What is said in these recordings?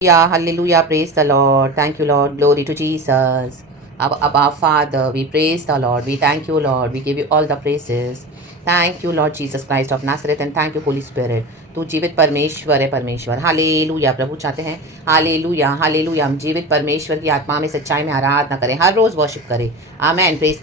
Yeah, hallelujah, praise the Lord. Thank you, Lord. Glory to Jesus. Our Father, we praise the Lord. We thank you, Lord. We give you all the praises. Thank you, Lord Jesus Christ of Nazareth, and thank you, Holy Spirit. तू जीवित परमेश्वर है परमेश्वर। Hallelujah प्रभु चाहते हैं hallelujah hallelujah हम जीवित परमेश्वर की आत्मा में सच्चाई में आराधना करें, हर रोज़ वर्शिप करें। आमेन, प्रेज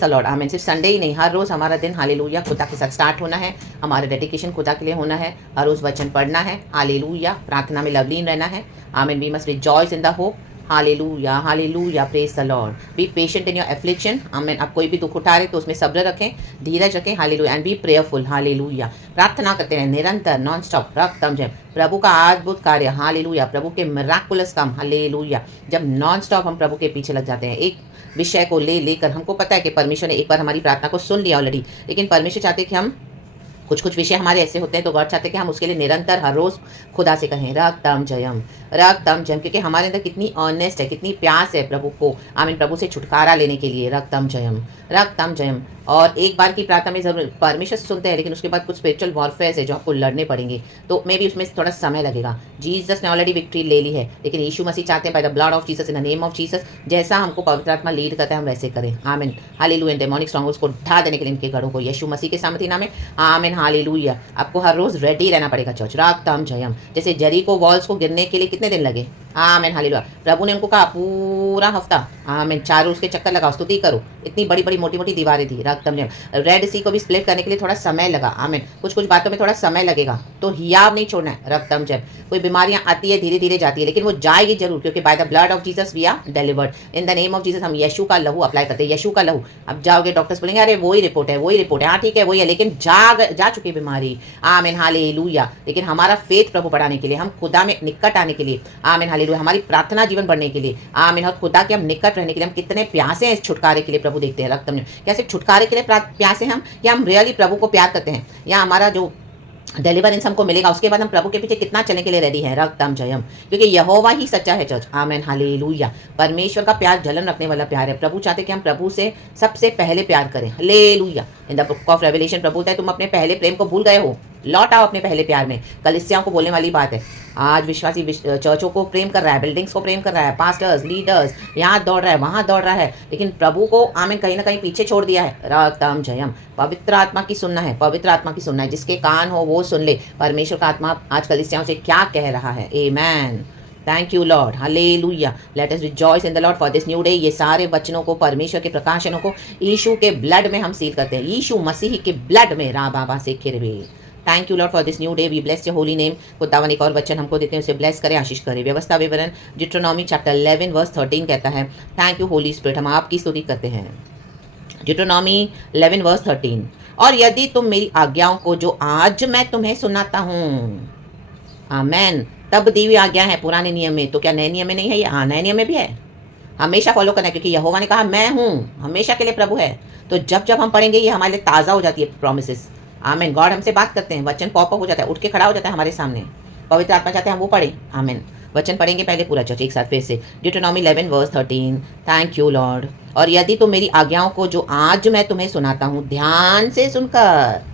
द लॉर्ड। आमेन। सिर्फ संडे ही नहीं, हर रोज़ हमारा दिन हालेलुया खुदा के साथ स्टार्ट होना है। हमारा डेडिकेशन खुदा के लिए होना है। हर रोज़ वचन पढ़ना है। हालेलुया प्रार्थना में लवलीन रहना है। Amen. We must rejoice in the hope. Hallelujah hallelujah praise the Lord. Be patient in your affliction. Amen. आप कोई भी दुख उठा रहे तो उसमें सब्र रखें, धीरज रखें। Hallelujah and B prayerful. Hallelujah प्रार्थना करते रहें निरंतर, नॉन स्टॉप। रक्तम जय प्रभु का अद्भुत कार्य। हालेलुया प्रभु के मिराकुलस काम। हालेलुया जब नॉन स्टॉप हम प्रभु के पीछे लग जाते हैं, एक विषय को लेकर हमको पता है कि परमेश्वर ने एक बार हमारी प्रार्थना को सुन लिया ऑलरेडी, लेकिन परमेश्वर चाहते हैं कि हम कुछ विषय हमारे ऐसे होते हैं तो गॉड चाहते हैं कि हम उसके लिए निरंतर हर रोज़ खुदा से कहें रक्तम जयम रक्तम जयम, क्योंकि हमारे अंदर कितनी अर्नेस्ट है, कितनी प्यास है प्रभु को, आमीन, प्रभु से छुटकारा लेने के लिए। रक्तम जयम रक्तम जयम। और एक बार की प्रार्थना में जरूर परमेश्वर सुनते हैं, लेकिन उसके बाद कुछ स्पिरिचुअल वॉरफेयर है जो आपको लड़ने पड़ेंगे, तो मे भी उसमें थोड़ा समय लगेगा। जीसस ने ऑलरेडी विक्ट्री ले ली है, लेकिन यीशु मसीह चाहते हैं bye the blood of Jesus in the name of Jesus, जैसा हमको पवित्र आत्मा लीड करता है हम वैसे करें। आमीन हालेलुया। डेमोनिक स्ट्रॉन्गहोल्ड्स को ढा देने के लिए इनके गढ़ों को यीशु मसीह के सामर्थी नाम में आमीन हालेलुया। आपको हर रोज़ रेडी रहना पड़ेगा चर्च। रक्तम जयम। जैसे जरीको वॉल्स को गिरने के लिए कितने दिन लगे, आमीन हालेलुया। प्रभु ने उनको कहा पूरा हफ्ता आमीन चारों उसके चक्कर लगाओ, स्तुति करो। इतनी बड़ी बड़ी मोटी मोटी दीवारें थी। रक्तम जयम। रेड सी को भी स्प्लिट करने के लिए थोड़ा समय लगा। आमीन कुछ बातों में थोड़ा समय लगेगा, तो हियाव नहीं छोड़ना है। रक्तम जयम। कोई बीमारियां आती है धीरे धीरे जाती है, लेकिन वो जाएगी जरूर, क्योंकि by the blood of Jesus we are delivered. In the name of Jesus हम यीशु का लहू अप्लाई करते हैं। यीशु का लहू। अब जाओगे डॉक्टर्स बोलेंगे अरे वही रिपोर्ट है वही रिपोर्ट है, हाँ ठीक है वही है, लेकिन जा चुकी बीमारी। आमीन हालेलुया। लेकिन हमारा फेथ प्रभु बढ़ाने के लिए, हम खुदा में निकट आने के लिए, आमीन हालेलुया, हमारी प्रार्थना जीवन बढ़ने के लिए, आमीन, और खुदा के हम निकट रहने के लिए हम कितने प्यासे हैं इस छुटकारे के लिए प्रभु देखते हैं। रक्तम क्या सिर्फ छुटकारे के लिए प्यासे हम, या हम रियली प्रभु को प्यार करते हैं, या हमारा जो डिलीवरेंस हमको मिलेगा उसके बाद हम प्रभु के पीछे कितना चलने के लिए रेडी है। रक्तम जयम। क्योंकि यहोवा ही सच्चा है चर्च। आमीन हालेलुया। परमेश्वर का प्यार जलन रखने वाला प्यार है। प्रभु चाहते कि हम प्रभु से सबसे पहले प्यार करें। Hallelujah. In the book of Revelation प्रभु बोलता है तुम अपने पहले प्रेम को भूल गए हो, लौट आओ अपने पहले प्यार में। कलीसियाओं को बोलने वाली बात है। आज विश्वासी चर्चों को प्रेम कर रहा है, बिल्डिंग्स को प्रेम कर रहा है, पास्टर्स लीडर्स यहाँ दौड़ रहा है वहाँ दौड़ रहा है, लेकिन प्रभु को आमीन कहीं ना कहीं पीछे छोड़ दिया है। रक्तम जयम। पवित्र आत्मा की सुनना है, पवित्र आत्मा की सुनना है। जिसके कान हो वो सुन ले परमेश्वर का आत्मा आज कलीसियाओं से क्या कह रहा है। Amen. Thank you Lord. Hallelujah. Let us rejoice in the Lord for this new day. ये सारे वचनों को, परमेश्वर के प्रकाशनों को यीशु के ब्लड में हम सील करते हैं, यीशु मसीह के ब्लड में। रा बाबा से खिरबे। Thank you Lord for this new day. We bless your holy name. खुदावन एक और वचन हमको देते हैं, उसे ब्लेस करें, आशीष करें। व्यवस्था विवरण डिट्रोनॉमी चैप्टर 11 वर्स 13 कहता है, थैंक यू होली स्पिरिट, हम आपकी स्तुति करते हैं। डिट्रोनॉमी 11 वर्स 13, और यदि तुम मेरी आज्ञाओं को जो आज मैं तुम्हें सुनाता हूँ, आमेन, तब दी हुई आज्ञा है पुराने नियम में, तो क्या नए नियम में नहीं है ये? हाँ नए नियम में भी है। हमेशा फॉलो करना है, क्योंकि यहोवा ने कहा मैं हूँ, हमेशा के लिए प्रभु है। तो जब जब हम पढ़ेंगे ये हमारे लिए ताज़ा हो जाती है प्रोमिसेस। आमीन। गॉड हमसे बात करते हैं, वचन पॉप अप हो जाता है, उठ के खड़ा हो जाता है हमारे सामने। पवित्र आत्मा चाहते हैं हम वो पढ़ें। आमीन। वचन पढ़ेंगे पहले पूरा चर्च एक साथ फिर से। डिट्रोनॉमी 11 वर्स 13, थैंक यू लॉर्ड। और यदि तुम मेरी आज्ञाओं को जो आज मैं तुम्हें सुनाता हूँ ध्यान से सुनकर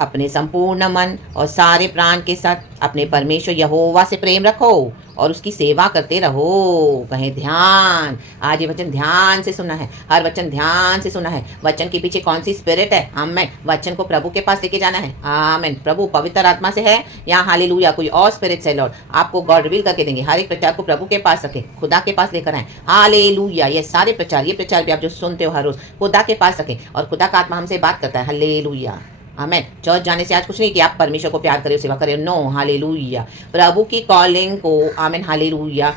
अपने संपूर्ण मन और सारे प्राण के साथ अपने परमेश्वर यहोवा से प्रेम रखो और उसकी सेवा करते रहो। कहें ध्यान। आज ये वचन ध्यान से सुनना है, हर वचन ध्यान से सुनना है। वचन के पीछे कौन सी स्पिरिट है? आमेन। वचन को प्रभु के पास लेके जाना है। आमेन। प्रभु पवित्र आत्मा से है या हालेलुया कोई और स्पिरिट से लॉर्ड आपको गॉड रिवील करके देंगे। हर एक प्रचार को प्रभु के पास रखें, खुदा के पास लेकर आए। हालेलुया। ये सारे प्रचार, ये प्रचार भी आप जो सुनते हो हर रोज खुदा के पास रखें, और खुदा का आत्मा हमसे बात करता है। हालेलुया। आमेन। चर्च जाने से आज कुछ नहीं कि आप परमेश्वर को प्यार करें, सेवा करें, नो। हालेलुया। प्रभु की कॉलिंग को आमेन हालेलुया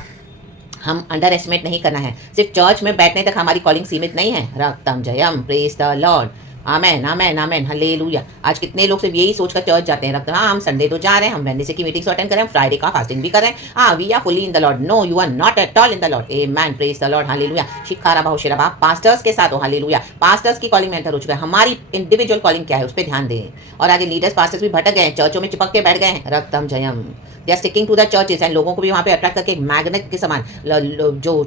हम अंडर एस्टिमेट नहीं करना है। सिर्फ चर्च में बैठने तक हमारी कॉलिंग सीमित नहीं है। रक्तम जयम। Praise the Lord. Amen amen amen hallelujah. आज कितने लोग सिर्फ यही सोचकर चर्च जाते हैं, रखते हैं हाँ हम संडे तो जा रहे हैं, हम वेडनेसडे की मीटिंग्स अटेंड करें, हम फ्राइडे का फास्टिंग भी करें, हाँ we are fully in the Lord. No, you are not at all in the Lord. Amen. Praise the Lord. Hallelujah. शिखारा भाव शेरा भाव पास्टर्स के साथ हो। हालेलुया। पास्टर्स की कॉलिंग में एंटर हो चुका है, हमारी इंडिविजुअल कॉलिंग क्या है उस पर ध्यान दें। और आगे लीडर्स पास्टर्स भी भटक गए, चर्चों में चिपक के बैठ गए हैं। रक्तम जयम। They are sticking to the churches, and लोगों को भी वहाँ पे अट्रैक्ट करके मैग्नेट के समान, जो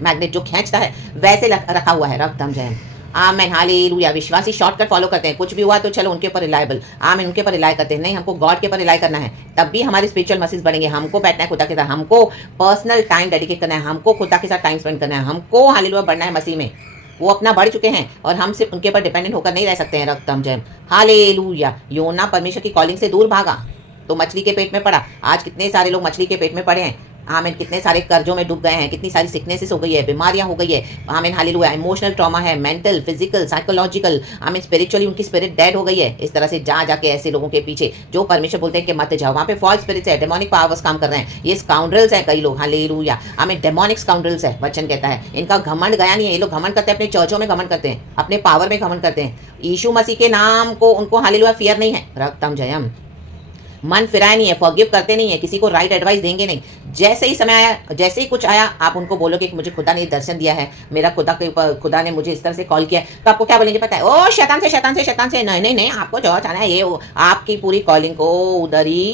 मैग्नेट जो खींचता है वैसे रखा हुआ है। रक्तम जयम। Amen hallelujah. विश्वासी शॉर्टकट फॉलो करते हैं, कुछ भी हुआ तो चलो उनके ऊपर रिलायबल, आमेन, उनके ऊपर रिलाय करते हैं। नहीं, हमको गॉड के ऊपर रिलाय करना है, तब भी हमारे स्पिरिचुअल मसीज बनेंगे। हमको बैठना है खुदा के साथ, हमको पर्सनल टाइम डेडिकेट करना है, हमको खुदा के साथ टाइम स्पेंड करना है, हमको हालेलुया बढ़ना है मसीह में। वो अपना बढ़ चुके हैं और हम सिर्फ उनके ऊपर डिपेंडेंट होकर नहीं रह सकते हैं। रक्तम जय हालेलुया। योना परमेश्वर की कॉलिंग से दूर भागा तो मछली के पेट में पड़ा। आज कितने सारे लोग मछली के पेट में पड़े हैं, आमीन। कितने सारे कर्जों में डूब गए हैं, कितनी सारी सिकनेसेस हो गई है, बीमारियां हो गई है, आमीन हालेलुया। इमोशनल ट्रॉमा है, मेंटल, फिजिकल, साइकोलॉजिकल, आमीन। स्पिरिचुअली उनकी स्पिरिट डेड हो गई है। इस तरह से जा जाके ऐसे लोगों के पीछे जो परमेश्वर बोलते हैं कि मत जाओ, वहाँ पे फॉल्स स्पिरिट्स है, डेमोनिक पावर्स काम कर रहे हैं। ये स्काउंड्रल्स है कई लोग, हालेलुया, आमीन। डेमोनिक स्काउंड्रल्स है, वचन कहता है। इनका घमंड गया नहीं है। ये लोग घमंड करते हैं, अपने चर्चों में घमंड करते हैं, अपने पावर में घमंड करते हैं। यीशु मसीह के नाम को उनको हालेलुया फियर नहीं है। रक्तम जयम। मन फिराया नहीं है, फॉरगिव करते नहीं है, किसी को राइट एडवाइस देंगे नहीं। जैसे ही समय आया, जैसे ही कुछ आया, आप उनको बोलोगे कि मुझे खुदा ने दर्शन दिया है, मेरा खुदा के ऊपर, खुदा ने मुझे इस तरह से कॉल किया, तो आपको क्या बोलेंगे पता है? ओ शैतान से, शैतान से, शैतान से। नहीं नहीं नहीं, आपको जो आना है ये आपकी पूरी कॉलिंग को उधर ही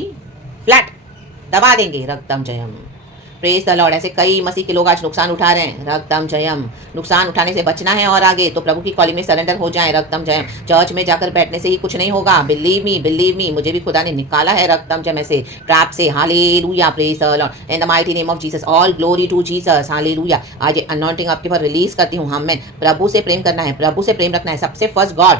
फ्लैट दबा देंगे। रक्तम जयम, प्रेज द लॉर्ड। ऐसे कई मसीह के लोग आज नुकसान उठा रहे हैं। रक्तम जयम। नुकसान उठाने से बचना है और आगे तो प्रभु की कॉलिंग में सरेंडर हो जाए। रक्तम जयम। चर्च में जाकर बैठने से ही कुछ नहीं होगा। बिलीव मी, मुझे भी खुदा ने निकाला है रक्तम जयम से, ट्रैप से। Hallelujah, praise the Lord, in the mighty name of Jesus, all glory to Jesus, hallelujah. आज ये अनॉइंटिंग आपके ऊपर रिलीज करती हूँ। हम प्रभु से प्रेम करना है, प्रभु से प्रेम रखना है। सबसे फर्स्ट गॉड,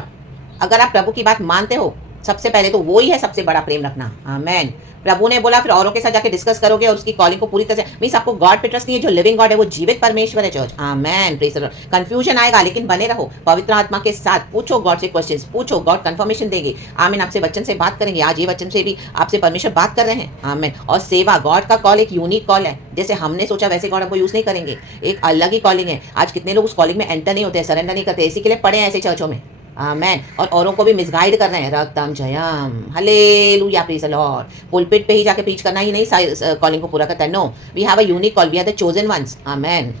अगर आप प्रभु की बात मानते हो, सबसे पहले तो वो ही है सबसे बड़ा प्रेम रखना। आमेन। प्रभु ने बोला, फिर औरों के साथ जाके डिस्कस करोगे और उसकी कॉलिंग को पूरी तरह से, मींस आपको गॉड पे ट्रस्ट नहीं है। जो लिविंग गॉड है वो जीवित परमेश्वर है church. Amen, praise the Lord. Confusion आएगा लेकिन बने रहो पवित्र आत्मा के साथ। पूछो गॉड से क्वेश्चंस, पूछो, गॉड कंफर्मेशन देंगे। आमीन। आपसे वचन से बात करेंगे। आज ये वचन से भी आपसे परमेश्वर बात कर रहे हैं। आमीन। और सेवा, गॉड का कॉल एक यूनिक कॉल है। जैसे हमने सोचा वैसे गॉड हमको यूज नहीं करेंगे, एक अलग ही कॉलिंग है। आज कितने लोग उस कॉलिंग में एंटर नहीं होते, सरेंडर नहीं करते, इसी के लिए पड़े हैं ऐसे चर्चों में। आमेन। और औरों को भी मिसगाइड कर रहे हैं। रक्तम जयम, hallelujah, praise the Lord. Pulpit पे ही जाके प्रीच करना ही नहीं कॉलिंग को पूरा करता है। No, we have a unique call, we are the chosen ones. Amen.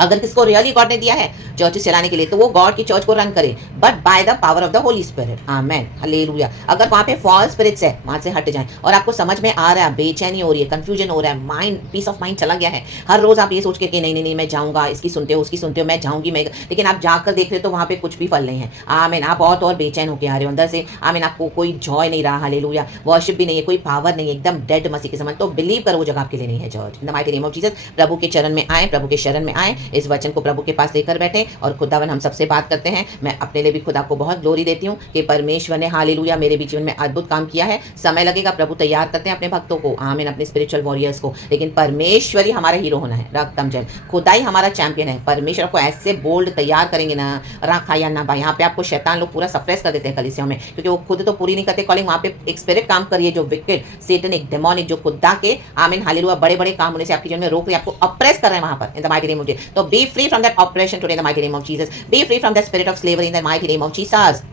अगर किसको रियली गॉड ने दिया है चर्च चलाने के लिए, तो वो गॉड की चर्च को रन करे, but by the power of the Holi Spirit. Amen, hallelujah. अगर वहाँ पे फॉल्स स्पिरिट्स है, वहाँ से हट जाएं। और आपको समझ में आ रहा है, बेचैनी हो रही है, कंफ्यूजन हो रहा है, माइंड, पीस ऑफ माइंड चला गया है। हर रोज आप ये सोच के कि नहीं नहीं नहीं मैं जाऊँगा, इसकी सुनते हो, उसकी सुनते हो, मैं जाऊँगी मैं, लेकिन आप जाकर देख रहे हो तो वहाँ पे कुछ भी फल नहीं है। आमेन। आप और बेचैन होकर आ रहे हो अंदर से। आमेन। आपको कोई जॉय नहीं रहा, हालेलुया। वर्शिप भी नहीं है, कोई पावर नहीं है, एकदम डेड मसीह के समान। तो बिलीव करो वो जगह आपके लिए नहीं है church. In the mighty name of Jesus, प्रभु के चरण में आए, प्रभु के शरण में आए, इस वचन को प्रभु के पास लेकर बैठे और खुदावन हम सबसे बात करते हैं। मैं अपने लिए भी खुदा को बहुत ग्लोरी देती हूँ कि परमेश्वर ने हालेलुया मेरे भी जीवन में अद्भुत काम किया है। समय लगेगा, प्रभु तैयार करते हैं अपने भक्तों को, आमीन, अपने स्पिरिचुअल वॉरियर्स को, लेकिन परमेश्वर ही हमारा हीरो होना है। रक्तम जय, खुदा ही हमारा चैंपियन है। परमेश्वर को ऐसे बोल्ड तैयार करेंगे ना, रखा या ना भाई। यहाँ पे आपको शैतान लोग पूरा सप्रेस कर देते हैं कलीसियों में, क्योंकि वो खुद तो पूरी नहीं करते कॉलिंग। वहाँ पे एक स्पिरिट काम करिए जो विकेट, सेटनिक, डेमोनिक, जो खुदा के आमीन हालेलुया बड़े बड़े काम होने से आपके जीवन में रोक रहे, आपको अप्रेस कर रहे हैं वहाँ पर। In the mighty name of Jesus, तो be free from that operation today in the mighty name of Jesus. Be free from that spirit of slavery in the mighty name of Jesus.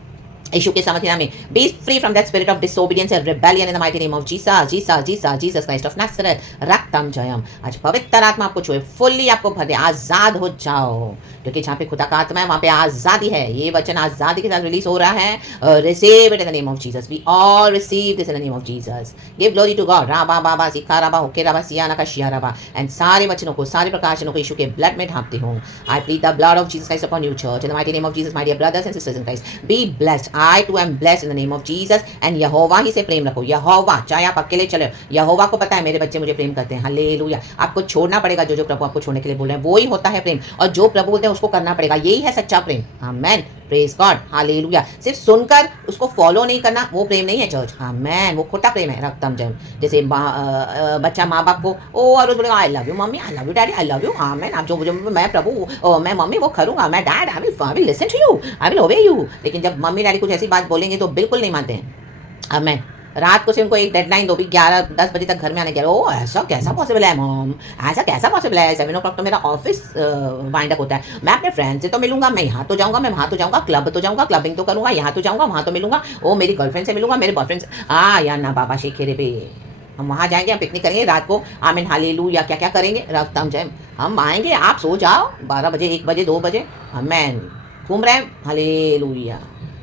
Yeshu के समर्थी नाम में, be free from that spirit of disobedience and rebellion in the mighty name of Jesus, Jesus, Jesus, Jesus Christ of Nazareth. रक्तम जयम। आज पवित्र आत्मा आपको छुए, फुल्ली आपको भर दे, आजाद हो जाओ, क्योंकि जहाँ पे खुदा का आत्मा है वहाँ पे आजादी है। ये वचन आजादी के साथ रिलीज हो रहा है। Receive it in the name of Jesus. We all receive this in the name of Jesus. Give glory to God. राबा बाबा सिखा राबा होके राबा सियाना का शिया राबा, एंड सारे वचनों को, सारे प्रकाशनों को यीशु के ब्लड में ढांपती हूँ। I plead the blood of Jesus Christ upon you church in the mighty name of Jesus. My dear brothers and sisters in Christ, be blessed. I too am blessed in the name of Jesus, and यहोवा ही से प्रेम रखो। यहोवा, चाहे आप अकेले चले, यहोवा को पता है मेरे बच्चे मुझे प्रेम करते हैं। हालेलुया। आपको छोड़ना पड़ेगा जो प्रभु आपको छोड़ने के लिए बोल रहे हैं, वो ही होता है प्रेम, और जो प्रभु बोलते हैं उसको करना पड़ेगा। यही है सच्चा प्रेम। आमेन, प्रेज गॉड, हालेलुया। सिर्फ सुनकर उसको फॉलो नहीं करना, वो प्रेम नहीं है चर्च। आमेन, वो खोटा प्रेम है। रक्तम जयम। जैसे बच्चा माँ बाप को और रोज बोलेगा I love you mummy, I love you daddy, I love you. Amen. आप जो मैं प्रभु, मैं मम्मी वो करूँगा, मैं dad I will listen to you, I will obey you. लेकिन जब मम्मी डैडी कुछ ऐसी बात बोलेंगे तो बिल्कुल नहीं मानते हैं। आमेन। रात को से उनको एक डेडलाइन दो भी, 11-10 बजे तक घर में आने के। ओ ऐसा कैसा पॉसिबल है मॉम, ऐसा कैसा पॉसिबल है? 7 o'clock तो मेरा ऑफिस वाइंड अप होता है, मैं अपने फ्रेंड से तो मिलूंगा, मैं यहाँ तो जाऊँगा, मैं वहाँ तो जाऊँगा, क्लब तो जाऊँगा, क्लबिंग तो करूँगा, यहाँ तो जाऊँगा, वहाँ तो मिलूंगा, ओ मेरी गर्लफ्रेंड से मिलूंगा, मेरे बॉयफ्रेंड से। या ना बाबा शेखेरे पे हम वहाँ जाएंगे, हम पिकनिक करेंगे रात को। आमीन, हालेलुया। क्या क्या करेंगे? रक्तम जय। हम आएंगे, आप सो जाओ 12 बजे, 1 बजे, 2 बजे। आमीन, घूम रहे हैं। हालेलुया।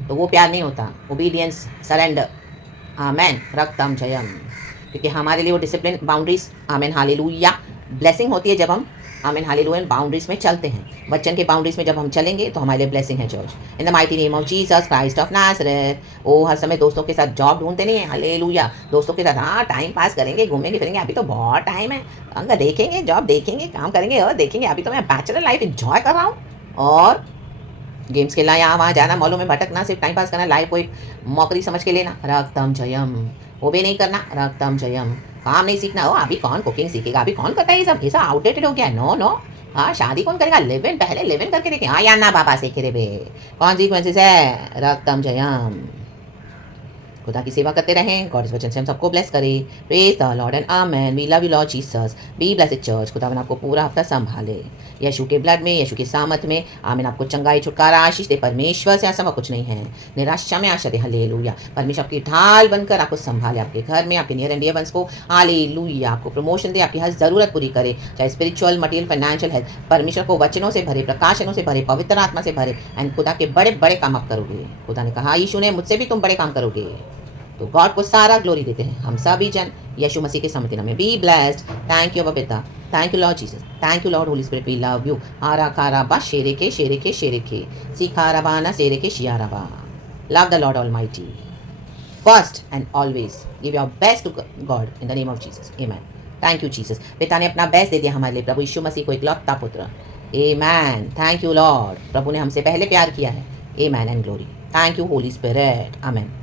तो वो प्यार नहीं होता, ओबीडियंस, सरेंडर। आमेन, रक्तम जयम। क्योंकि हमारे लिए वो डिसिप्लिन, बाउंड्रीज, आमेन, हालेलुया, ब्लेसिंग होती है जब हम आमीन हालेलुया बाउंड्रीज में चलते हैं। वचन के बाउंड्रीज में जब हम चलेंगे तो हमारे लिए ब्लेसिंग है church. In the mighty name of Jesus Christ of Nazareth. ओ हर समय दोस्तों के साथ जॉब ढूंढते नहीं है, हालेलुया। दोस्तों के साथ हाँ टाइम पास करेंगे, घूमेंगे फिरेंगे, अभी तो बहुत टाइम है, अंग देखेंगे, जॉब देखेंगे, काम करेंगे और देखेंगे। अभी तो मैं बैचलर लाइफ इंजॉय कर रहा हूँ और गेम्स खेलना, यहाँ वहाँ जाना, मॉलों में भटकना, सिर्फ टाइम पास करना, लाइफ को एक मौकरी समझ के लेना। रक्तम जयम। वो भी नहीं करना, रक्तम जयम। काम नहीं सीखना हो, अभी कौन कुकिंग सीखेगा, अभी कौन करता है ये सब आउटडेटेड हो गया है। नो नो, हाँ शादी कौन करेगा, लिव इन, पहले लिव इन करके देखें। हाँ या ना बाबा सीखे रे बे, कॉन्सिक्वेंसेस है। रक्तम जयम। खुदा की सेवा करते रहें। गॉड इस वचन से हम सबको ब्लेस करें। Praise the Lord and amen. We love you Lord Jesus. Be blessed church. खुदा आपको पूरा हफ्ता संभाले यीशु के ब्लड में, यीशु की सामत में। आमीन। आपको चंगाई, छुटकारा, आशीष दे। परमेश्वर से आसमा कुछ नहीं है, निराशा में आशा दे। हालेलुया। परमेश्वर आपकी ढाल बनकर आपको संभाले, आपके घर में, आपके नियर एंड डियर वंस को। हालेलुया। आपको प्रमोशन दे, आपकी हर जरूरत पूरी करे, चाहे स्पिरिचुअल, मटेरियल, फाइनेंशियल हेल्थ। परमेश्वर को वचनों से भरे, प्रकाशनों से भरे, पवित्र आत्मा से भरे। एंड खुदा के बड़े बड़े काम आप करोगे। खुदा ने कहा यीशु ने, मुझसे भी तुम बड़े काम करोगे। तो गॉड को सारा ग्लोरी देते हैं हम सभी जन यीशु मसीह के समति नाम में। Be blessed. थैंक यू पिता, thank you Lord Jesus, thank you Lord Holy Spirit, we love you. आरा कारा बा शेरे के सीखा रबाना शेरे के शियारबा। Love the Lord almighty first and always. Give your best to God in the name of Jesus, amen. Thank you Jesus. पिता ने अपना बेस्ट दे दिया हमारे लिए, प्रभु यीशु मसीह को इकलौता पुत्र। आमेन। थैंक यू लॉर्ड, प्रभु ने हमसे पहले प्यार किया है। Amen and glory. Thank you Holy Spirit, amen.